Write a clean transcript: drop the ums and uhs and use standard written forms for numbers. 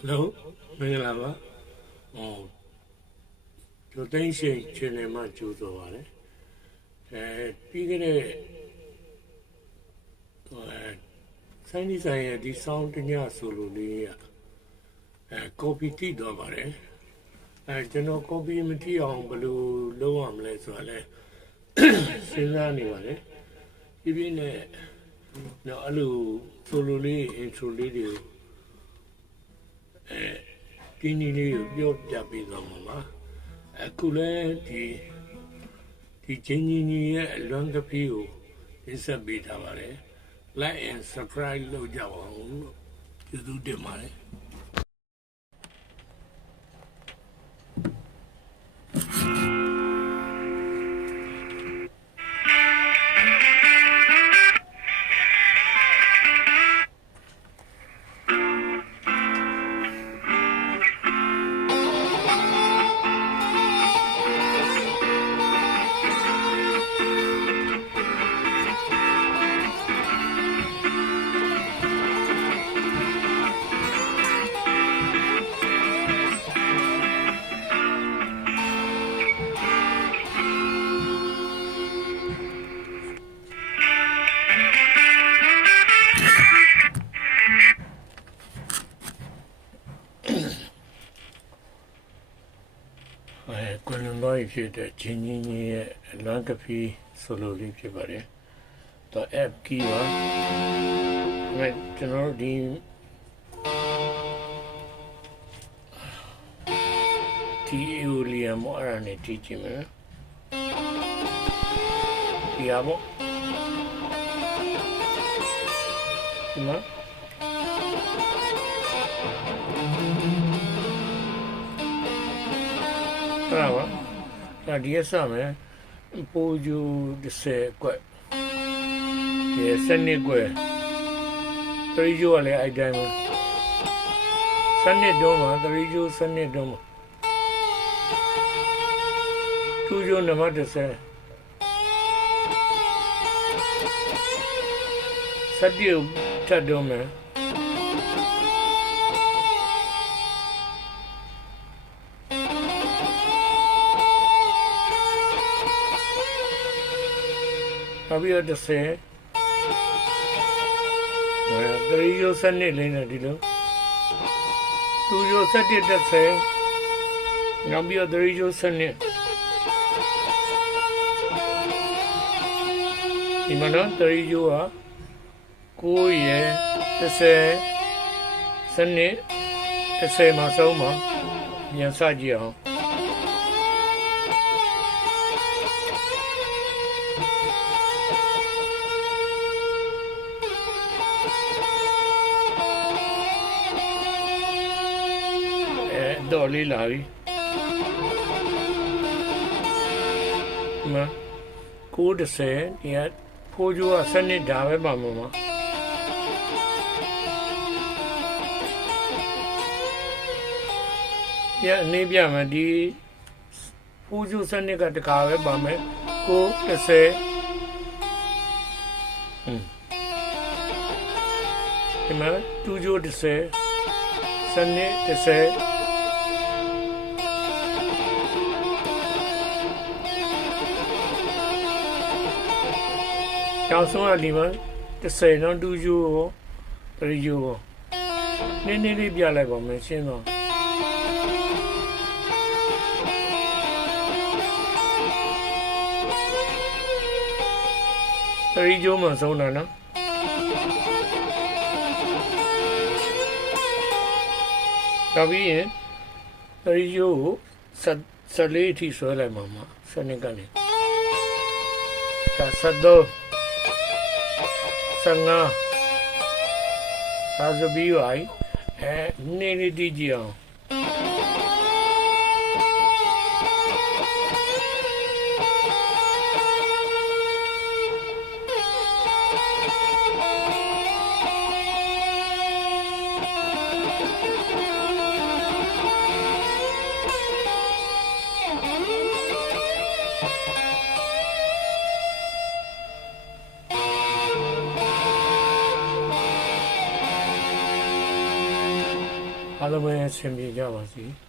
Hello, Mangalava. Oh, to tension cinema Judovare. Pigre Chinese I the sound in your solo copy tea dovare. General copy material on blue low armless vale. Sinani vale. Even no alu solely into radio. ဒီနည်းလေးကိုပြောပြပေးသွားမှာပါအခုလည်းဒီချင်းကြီးရဲ့အလွမ်းကပီးကိုတင်ဆက်ပေးထားပါတယ် like and subscribe လုပ်ကြပါဦးလို့ကျေးဇူးတင်ပါတယ် ဖြစ်တဲ့ချင်းချင်းရဲ့လွမ်းကပီးဆိုလိုလေးဖြစ်ပါတယ်။တော့ app key ပါ။အဲ့ကျွန်တော်ဒီEolium အဲ့ဒါနဲ့ကြည့်ကြည့်မယ်။ဒီအဘောဒီမှာအဲ့ဒါဒီရစမယ်ပိုဂျူ10ကွက်ဒီစနစ်ကွက်တရီဂျိုကလည်းအဲ့တိုင်းပဲစနစ်တုံးမှာတရီဂျိုစနစ်တုံးမှာထူဂျိုနံပါတ်10စက်ပြုတ်ထပ်တုံးမယ်နောက်ပြီးတော့30တရီယိုစနစ်လေးနဲ့ဒီလိုတူယိုစက်တစ်30နောက်ပြီးတော့တရီယိုစနစ်ဒီမှာတော့တရီယိုက9ရယ်30စနစ်30မှာဆုံးမှာပြန်စကြည့်အောင်တော်လေးလာပြီဒီမှာ90ဒီကဖိုးကျိုးကစနစ်ဒါပဲပါမှာညအနေပြမယ်ဒီဖိုးကျိုးစနစ်ကတကာပဲပါမယ်90ဒီမှာတူကျိုး30စနစ်30ကျောင်းဆုံးကဒီမှာ30နော်2ယူကို3ယူကိုနည်းနည်းလေးပြလိုက်ပါမယ်ရှင်းတော့3ယူမှဆုံးတာနော်နောက်ပြီးရင်3ယူကို14အထိဆွဲလိုက်မှာမှာစနစ်ကနေ73 Sanga has a BY and nearly DGO. အားလုံးပဲဆင်ပြေကြပါစေ။